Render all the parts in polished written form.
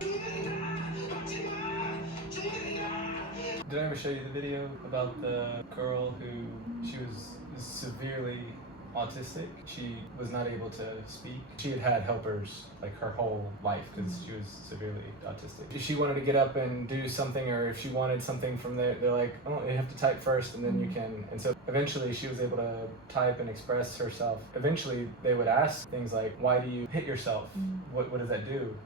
Did I ever show you the video about the girl who she was severely autistic? She was not able to speak. She had had helpers like her whole life because she was severely autistic. If she wanted to get up and do something, or if she wanted something from there, they're like, oh, you have to type first and then you can. And so eventually she was able to type and express herself. Eventually they would ask things like, why do you hit yourself? What does that do?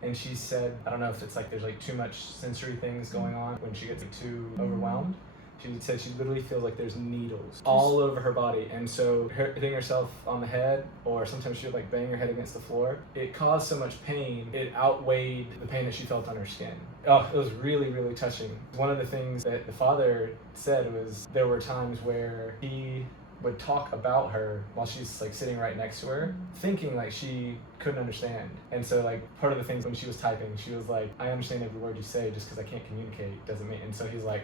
And she said, I don't know if it's like there's like too much sensory things going on when she gets like, too overwhelmed. She said she literally feels like there's needles all over her body, and so hitting herself on the head, or sometimes she would like bang her head against the floor, it caused so much pain, it outweighed the pain that she felt on her skin. Oh, it was really, really touching. One of the things that the father said was there were times where he would talk about her while she's like sitting right next to her, thinking like she couldn't understand. And so like part of the things when she was typing, she was like, I understand every word you say, just because I can't communicate doesn't mean. And so he's like,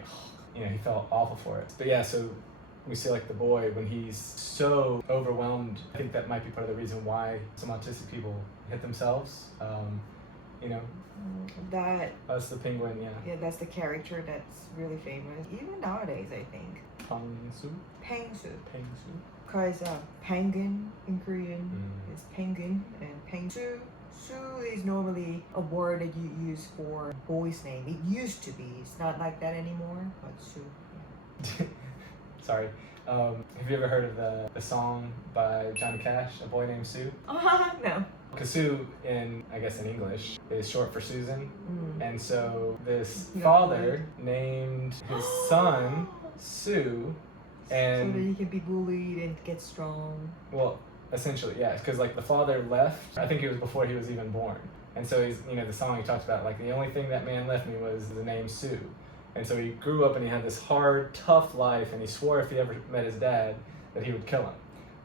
you know, he felt awful for it. But yeah, so we see like the boy when he's so overwhelmed. I think that might be part of the reason why some autistic people hit themselves. You know, that's the penguin. Yeah, that's the character that's really famous even nowadays, I think. Pangsu. Because penguin in Korean is penguin, and pangsu. Su is normally a word that you use for boy's name. It used to be. It's not like that anymore, but Su. Yeah. Sorry. Have you ever heard of the song by Johnny Cash, A Boy Named Sue? No. Because Sue, I guess in English, is short for Susan. And so this father named his son Sue, and so that he can be bullied and get strong. Well, essentially, yeah, because like the father left, I think it was before he was even born. And so he's, you know, the song he talks about, like the only thing that man left me was the name Sue. And so he grew up and he had this hard, tough life, and he swore if he ever met his dad that he would kill him.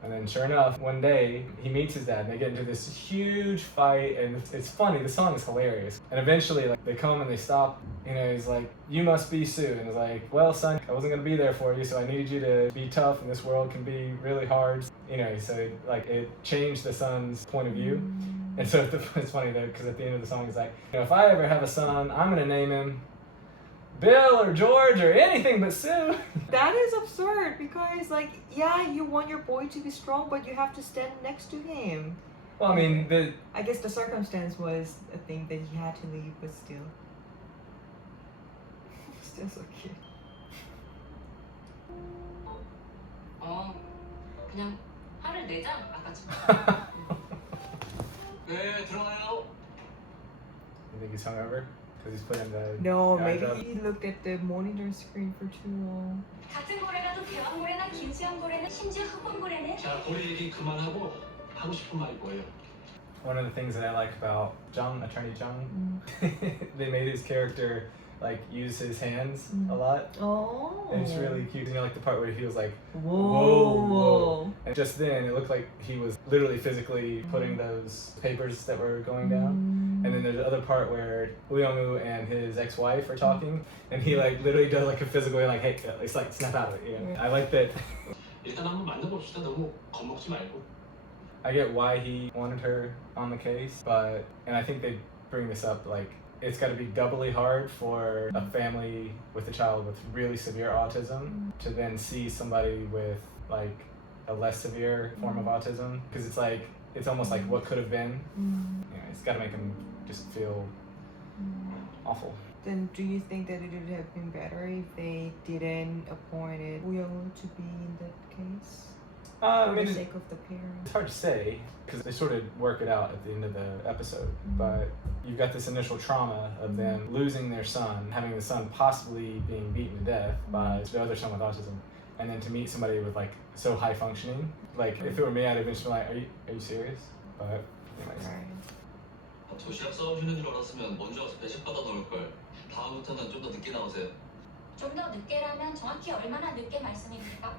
And then sure enough, one day he meets his dad and they get into this huge fight, and it's funny, the song is hilarious. And eventually like they come and they stop, you know, he's like, you must be Sue. And he's like, well son, I wasn't gonna be there for you, so I needed you to be tough, and this world can be really hard. You know, so it changed the son's point of view. And so it's funny though, because at the end of the song he's like, you know, if I ever have a son, I'm gonna name him Bill or George or anything but Sue. That is absurd, because like, yeah, you want your boy to be strong, but you have to stand next to him. Well, I mean, I guess the circumstance was a thing that he had to leave, but still. Still so cute. 그냥 화를 내자, 아까처럼. 네, 들어가요. You think he's hungover? Because he's putting the... No, maybe he looked at the monitor screen for too long. 같은 고래라도 대왕고래나 김수양고래는 심지어 흑범고래는. 자, 고래 얘기 그만하고 하고 싶은 말이 뭐예요? One of the things that I like about Jung, Attorney Jung, they made his character like use his hands a lot. Oh. And it's really cute. You know, like the part where he was like, whoa. And just then it looked like he was literally physically putting those papers that were going down. And then there's the other part where U영우 and his ex-wife are talking, and he like literally does like a physical like, hey, it's like snap out of it. You know? I like that. 일단 한번 만나봅시다. 너무 겁먹지 말고. I get why he wanted her on the case, but, and I think they bring this up, like, it's got to be doubly hard for a family with a child with really severe autism to then see somebody with like a less severe form of autism, because it's like, it's almost like what could have been. You know, it's got to make them just feel awful. Then do you think that it would have been better if they didn't appointed U영우 to be in that case? I For mean, the sake of the parents? it's hard to say, because they sort of work it out at the end of the episode, but you've got this initial trauma of them losing their son, having the son possibly being beaten to death by the other son with autism, and then to meet somebody with like so high functioning. Like if it were me, I'd eventually be like, are you serious? But anyways. 도시락 싸우시는 줄 알았으면 먼저 와서 배식 받아 놓을 걸. 다음부터는 좀 더 늦게 나오세요. 좀 더 늦게라면 정확히 얼마나 늦게 말씀입니까?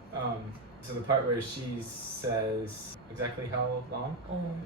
So the part where she says exactly how long?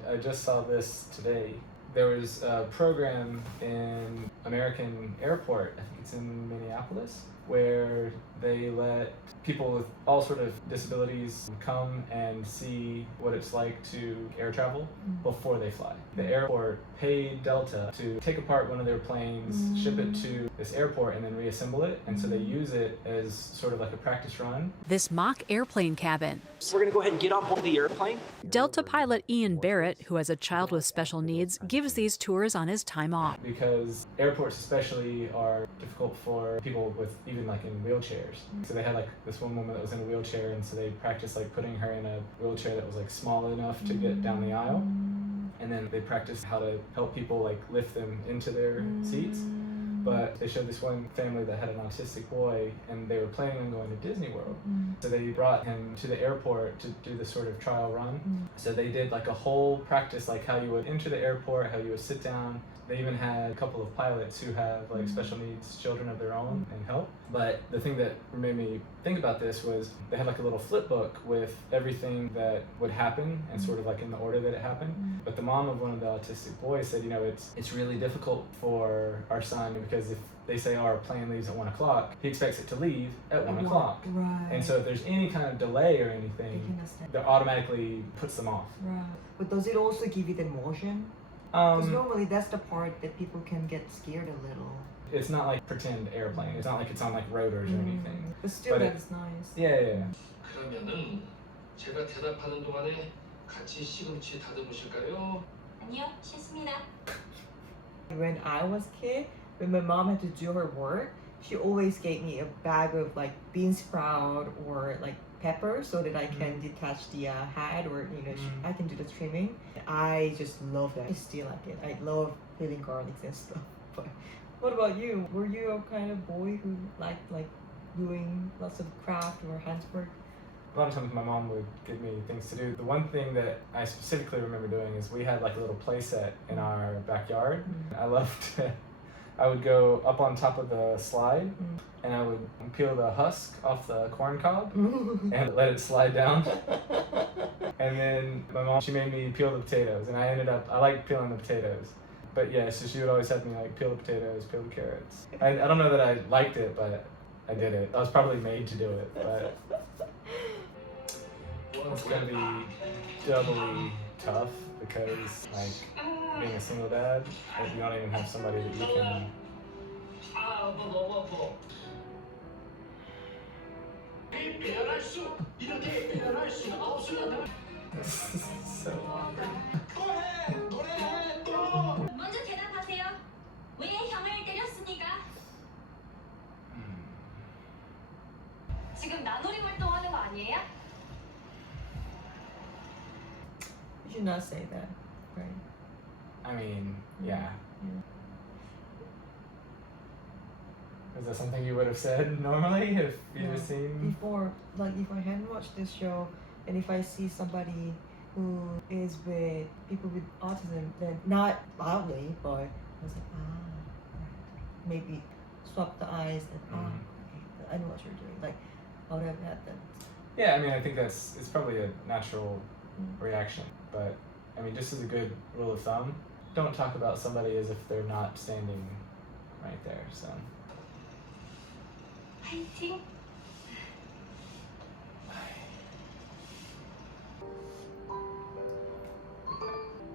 I just saw this today. There was a program in American Airport, I think it's in Minneapolis, where they let people with all sort of disabilities come and see what it's like to air travel before they fly. The airport paid Delta to take apart one of their planes, ship it to this airport, and then reassemble it. And so they use it as sort of like a practice run. This mock airplane cabin. We're going to go ahead and get on board the airplane. Delta pilot Ian Barrett, who has a child with special needs, gives these tours on his time off. Because airports especially are difficult for people with even like in wheelchairs. So they had like this one woman that was in a wheelchair, and so they practiced like putting her in a wheelchair that was like small enough to get down the aisle. And then they practiced how to help people like lift them into their seats. But they showed this one family that had an autistic boy, and they were planning on going to Disney World. So they brought him to the airport to do this sort of trial run. So they did like a whole practice, like how you would enter the airport, how you would sit down. They even had a couple of pilots who have like special needs children of their own and help. But the thing that made me think about this was they had like a little flip book with everything that would happen and sort of like in the order that it happened. But the mom of one of the autistic boys said, you know, it's really difficult for our son because if they say, oh, our plane leaves at 1 o'clock, he expects it to leave at 1 o'clock. Right. And so if there's any kind of delay or anything, that automatically puts them off. Right. But does it also give you the motion? Because normally that's the part that people can get scared a little. It's not like pretend airplane. It's not like it's on like rotors or anything. But still, But that's nice. Yeah. 그러면은 제가 대답하는 동안에 같이 시금치 다듬으실까요? 아니요, 싫습니다. When I was a kid, when my mom had to do her work, she always gave me a bag of like bean sprout or like pepper so that I can detach the head or I can do the trimming. I just love that. I still like it. I love peeling garlics and stuff. But what about you? Were you a kind of boy who liked like doing lots of craft or handwork? A lot of times my mom would give me things to do. The one thing that I specifically remember doing is we had like a little play set in our backyard. I loved it. I would go up on top of the slide and I would peel the husk off the corn cob and let it slide down. And then my mom, she made me peel the potatoes, and I liked peeling the potatoes. But yeah, so she would always have me like peel the potatoes, peel the carrots. I don't know that I liked it, but I did it. I was probably made to do it, but it's gonna be doubly tough because like being a single dad, you don't even have somebody that you can. So 먼저 대답하세요. 왜 형을 때렸습니까? 지금 나놀이 활동하는 거 아니에요? You should not say that, right? I mean, yeah. Is that something you would have said normally if you had seen? Before, like if I hadn't watched this show and if I see somebody who is with people with autism, then not loudly, but I was like, right. Maybe swap the eyes and okay, I know what you're doing. Like I would have had them. Yeah, I mean, I think it's probably a natural reaction, but I mean, just as a good rule of thumb, don't talk about somebody as if they're not standing right there. So. 파이팅.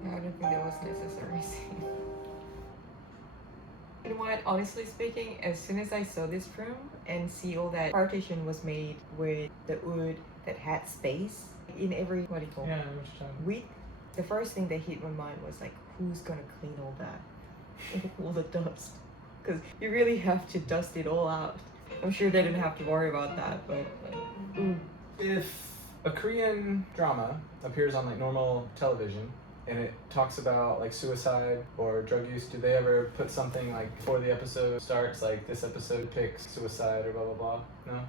I don't think that was necessary. You know what, honestly speaking, as soon as I saw this room and see all that partition was made with the wood that had space in every, what do you call it? Yeah, I know what you're talking about. Week, the first thing that hit my mind was like, who's gonna clean all that? All the dust. Because you really have to dust it all out. I'm sure they didn't have to worry about that, but If a Korean drama appears on like normal television and it talks about like suicide or drug use, do they ever put something like before the episode starts, like this episode picks suicide or blah blah blah? No?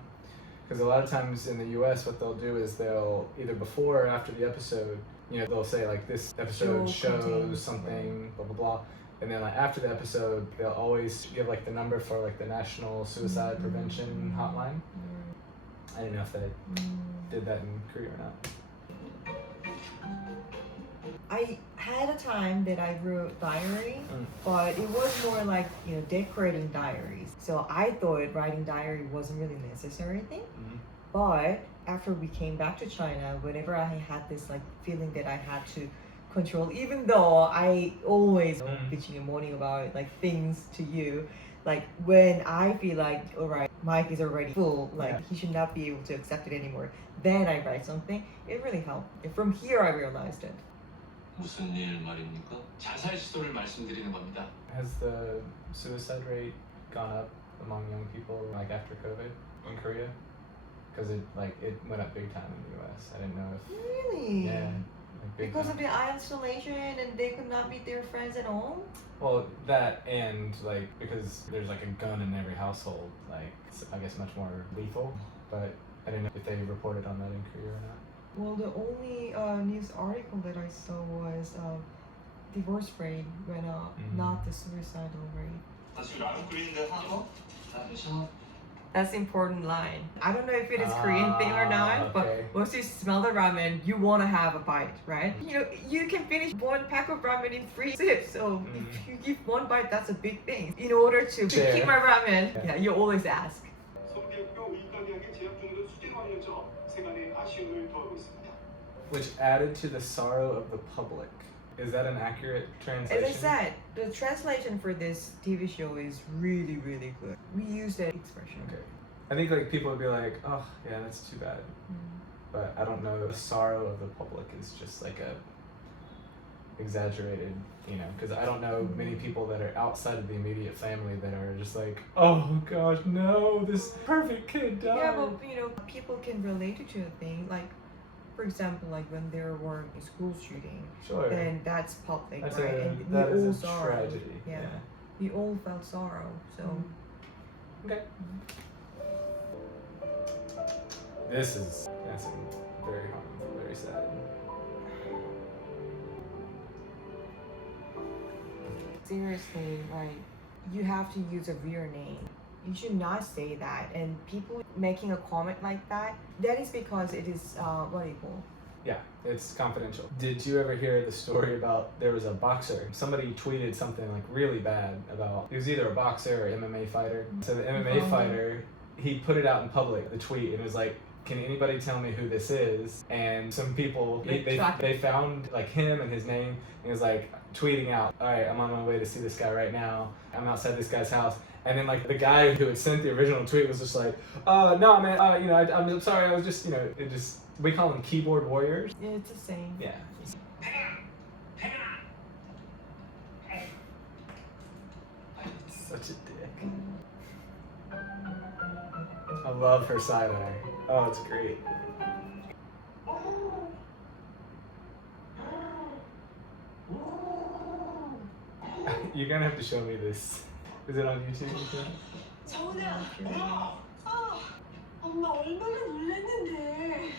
Because a lot of times in the US what they'll do is they'll either before or after the episode, they'll say like this episode shows something, blah blah blah. And then like after the episode, they'll always give like the number for like the National Suicide Prevention Hotline. I didn't know if they did that in Korea or not. I had a time that I wrote diary, but it was more like, you know, decorating diaries. So I thought writing diary wasn't really a necessary thing. But after we came back to China, whenever I had this like feeling that I had to control, even though I always bitching and moaning about like things to you, like when I feel like, all right, Mike is already full, like he should not be able to accept it anymore, then I write something. It really helped. And from here I realized it. 무슨 일 말입니까? 자살 시도를 말씀드리는 겁니다. Has the suicide rate gone up among young people like after COVID in Korea? Because it went up big time in the US. I didn't know if Really? yeah, like big Because time. of the isolation and they could not meet their friends at all? Well, that and like because there's like a gun in every household, like it's, I guess much more lethal. But I didn't know if they reported on that in Korea or not. Well, the only news article that I saw was divorce rate went up, not the suicidal rate. That's the important line. I don't know if it is Korean thing or not, okay. but once you smell the ramen, you want to have a bite, right? You know, you can finish one pack of ramen in 3 sips. So if you give one bite, that's a big thing. In order to keep my ramen, you always ask. Which added to the sorrow of the public. Is that an accurate translation? As I said, the translation for this TV show is really, really good. We use that expression. Okay. I think like people would be like, oh yeah, that's too bad. But I don't know. The sorrow of the public is just like a exaggerated, you know, because I don't know many people that are outside of the immediate family that are just like, oh gosh, no, this perfect kid died. Yeah, but you know, people can relate to a thing. Like, for example, like when there were a school shooting, Sure. then that's public, That's right? a, And that we all is a sorrow. tragedy. Yeah. We all felt sorrow. So Okay. That's very harmful, very sad. seriously, like you have to use a real name. You should not say that. And people making a comment like that, that is because it is what do you call? Yeah, it's confidential. Did you ever hear the story about there was a boxer? Somebody tweeted something like really bad about, he was either a boxer or MMA fighter. So the MMA fighter, he put it out in public, the tweet, and it was like, can anybody tell me who this is? And some people, they found like him and his name, and he was like tweeting out, all right, I'm on my way to see this guy right now. I'm outside this guy's house. And then like the guy who had sent the original tweet was just like, no man, I'm sorry, I was just, it just, we call them keyboard warriors. Yeah, it's the same. Yeah. Such a dick. I love her side eye. Oh, it's great. You're gonna have to show me this. Is it on YouTube? 정우야, 엄마 얼마나 놀랐는데.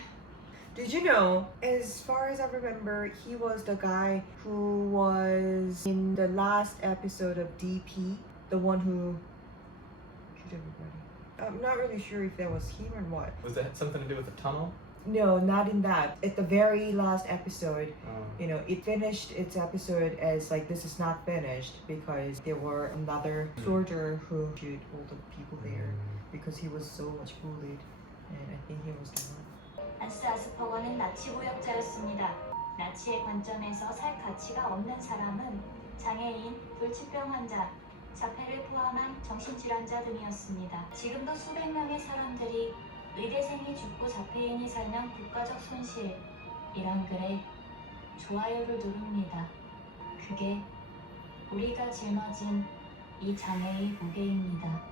Did you know, as far as I remember, he was the guy who was in the last episode of DP, the one who shoot everybody. I'm not really sure if that was him or what. Was that something to do with the tunnel? No, not in that. At the very last episode, it finished its episode as like this is not finished because there were another soldier who shoot all the people there because he was so much bullied, and I think he was the one. 안스 아스퍼거는 나치 고역자였습니다. 나치의 관점에서 살 가치가 없는 사람은 장애인, 불치병 환자, 자폐를 포함한 정신질환자 등이었습니다. 지금도 수백 명의 사람들이 의대생이 죽고 자폐인이 살면 국가적 손실이란 글에 좋아요를 누릅니다. 그게 우리가 짊어진 이 장애의 무게입니다.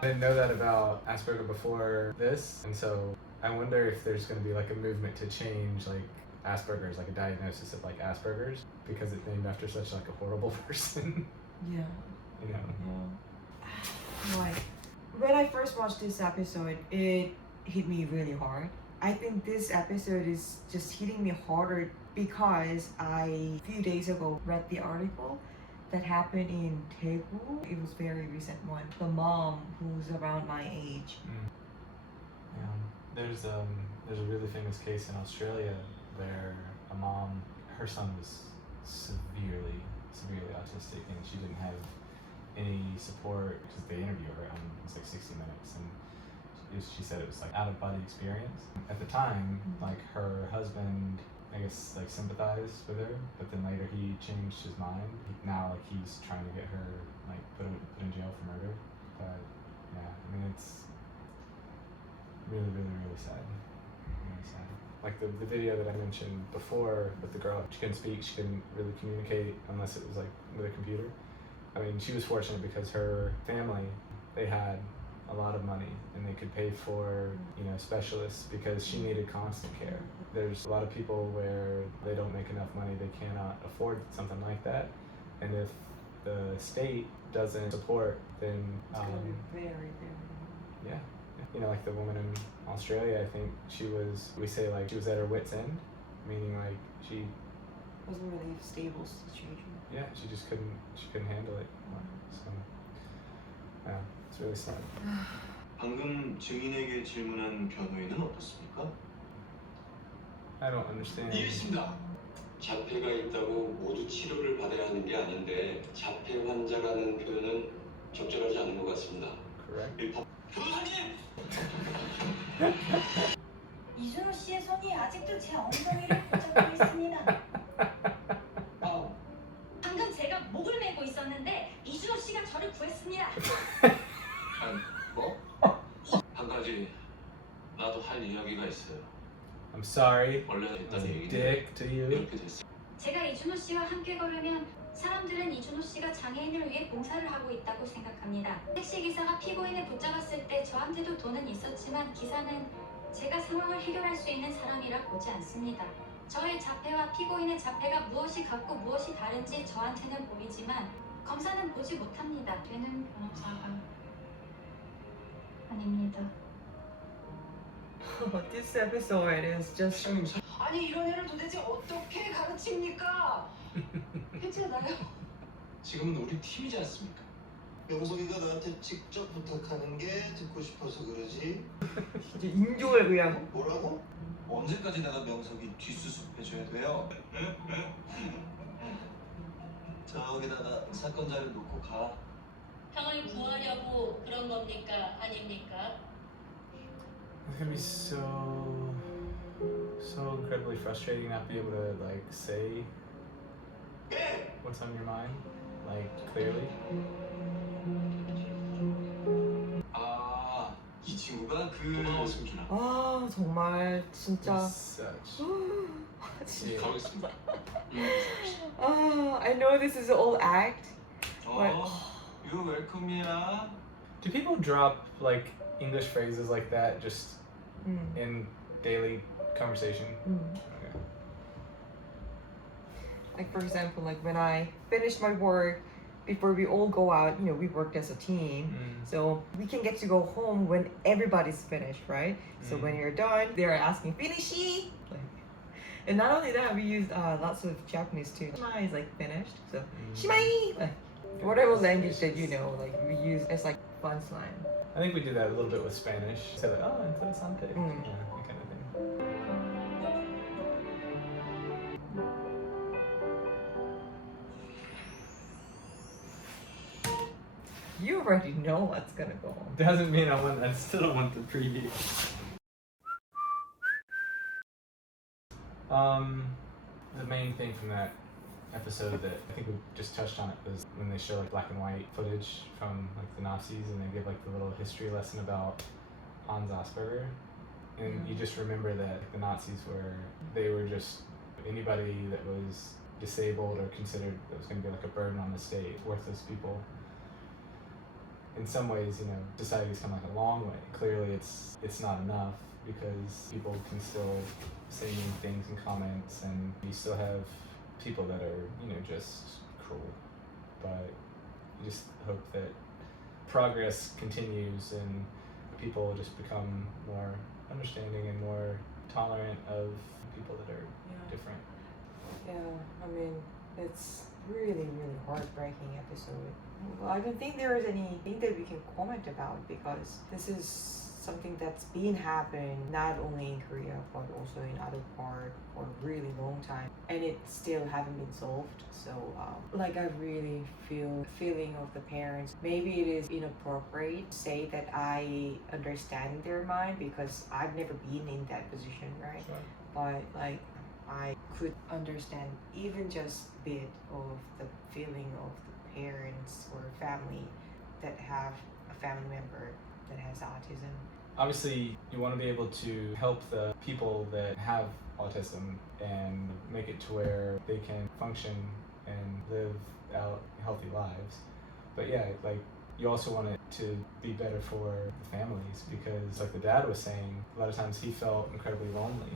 I didn't know that about Asperger before this, and so I wonder if there's going to be like a movement to change like Asperger's, like a diagnosis of like Asperger's, because it's named after such like a horrible person. Yeah. Yeah. Like when I first watched this episode, it hit me really hard. I think this episode is just hitting me harder because I, a few days ago, read the article that happened in Daegu. It was a very recent one. The mom who's around my age. Yeah. There's a really famous case in Australia where a mom, her son was severely autistic, and she didn't have any support because they interviewed her on it was like 60 minutes, and she said it was like out of body experience. At the time, like her husband, I guess, like sympathized with her, but then later he changed his mind. Now like he's trying to get her like put in jail for murder. But yeah, I mean it's really sad. Really sad. Like the video that I mentioned before with the girl, she couldn't speak, she couldn't really communicate unless it was like with a computer. I mean, she was fortunate because her family, they had a lot of money and they could pay for, you know, specialists because she needed constant care. There's a lot of people where they don't make enough money, they cannot afford something like that. And if the state doesn't support, then It's gonna be very yeah. You know, like the woman in Australia, I think she was, we say like she was at her wit's end, meaning like she wasn't really a stable situation. yeah, she couldn't handle it. So yeah, it's really sad. 방금 증인에게 질문한 변호인은 어떻습니까? I don't understand. 이해했습니다. 자폐가 있다고 모두 치료를 받아야 하는 게 아닌데 자폐 환자라는 표현은 적절하지 않은 것 같습니다. Correct. 변호사님! 이준호 씨의 손이 아직도 제 엉덩이를 붙잡고 있습니다. 방금 제가 목을 메고 있었는데 이준호 씨가 저를 구했습니다. 뭐? 한 가지 나도 할 이야기가 있어요. I'm sorry. 원래 I was 했던 a 얘기인데 dick to you. 이렇게 됐어요. 제가 이준호 씨와 함께 걸으면 사람들은 이준호 씨가 장애인을 위해 봉사를 하고 있다고 생각합니다. 택시기사가 피고인을 붙잡았을 때 저한테도 돈은 있었지만 기사는 제가 상황을 해결할 수 있는 사람이라 보지 않습니다. 저의 자폐와 피고인의 자폐가 무엇이 같고 무엇이 다른지 저한테는 보이지만 검사는 보지 못합니다. 되는 변호사가 아닙니다. This episode is just 아니 이런 애를 도대체 어떻게 가르칩니까? 괜찮아요. 지금은 우리 팀이지 않습니까? 명석이가 나한테 직접 부탁하는 게 듣고 싶어서 그러지. 진짜 인조에 그냥 뭐라고? 언제까지 내가 명석이 뒷수습해줘야 돼요? 저기다가 사건 자료 놓고 가. 형을 구하려고 그런 겁니까? 아닙니까? It's gonna be so incredibly frustrating not be able to like say what's on your mind, like clearly. 아, 이 친구가 고마워 승준아. 아 정말 진짜 It's such. 진짜. 가보겠습니다. I know this is all act. You welcome이야. Do people drop like English phrases like that just in daily conversation? Okay. Like for example, like when I finish my work, before we all go out, you know, we worked as a team, so we can get to go home when everybody's finished, right? So when you're done, they're asking "finishy," and not only that, we use lots of Japanese too. Shima is like finished, so shimai, like whatever language that you know, like we use as like fun slang. I think we do that a little bit with Spanish. Say like, oh, interesante. Yeah, that kind of thing. You already know what's gonna go on. Doesn't mean I still don't want the preview. The main thing from that episode that I think we just touched on it was when they show like black and white footage from like the Nazis and they give like the little history lesson about Hans Asperger, and you just remember that the Nazis were just anybody that was disabled or considered that was going to be like a burden on the state, worthless people. In some ways, you know, society's come like a long way. Clearly it's not enough because people can still say mean things and comments, and you still have people that are, you know, just cruel. But you just hope that progress continues and people just become more understanding and more tolerant of people that are different. Yeah, I mean, it's really heartbreaking episode. Well, I don't think there is anything that we can comment about because this is something that's been happening not only in Korea but also in other parts for a really long time. and it still haven't been solved. So like I really feel feeling of the parents. Maybe it is inappropriate to say that I understand their mind because I've never been in that position, right? Sure. But like I could understand even just a bit of the feeling of the parents or family that have a family member that has autism. Obviously, you want to be able to help the people that have autism and make it to where they can function and live out healthy lives. But yeah, like you also want it to be better for the families because like the dad was saying, a lot of times he felt incredibly lonely.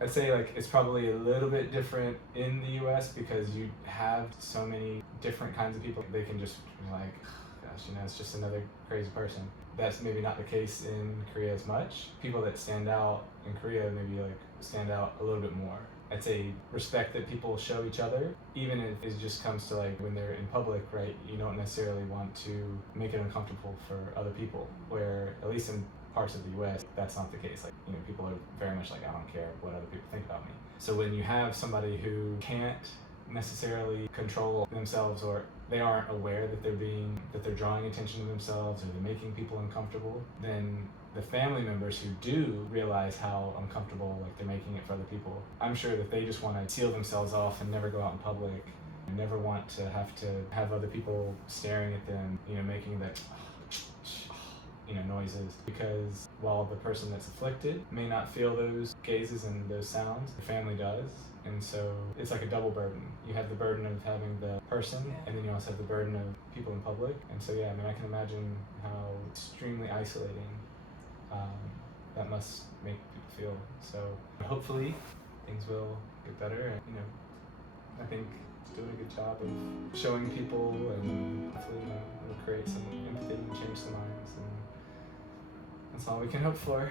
I'd say like it's probably a little bit different in the US because you have so many different kinds of people. They can just be like, gosh, it's just another crazy person. That's maybe not the case in Korea as much. People that stand out in Korea maybe like stand out a little bit more. I'd say respect that people show each other, even if it just comes to like when they're in public, right? You don't necessarily want to make it uncomfortable for other people, where at least in parts of the US, that's not the case. Like, people are very much like, I don't care what other people think about me. So when you have somebody who can't necessarily control themselves or they aren't aware that they're drawing attention to themselves or they're making people uncomfortable, then the family members who do realize how uncomfortable like they're making it for other people, I'm sure that they just want to seal themselves off and never go out in public and never want to have other people staring at them, making that noises, because while the person that's afflicted may not feel those gazes and those sounds, the family does. And so it's like a double burden. You have the burden of having the person, and then you also have the burden of people in public. And so yeah, I can imagine how extremely isolating that must make people feel. So hopefully things will get better. And, I think it's doing a good job of showing people, and hopefully it'll create some empathy and change some minds. And that's all we can hope for.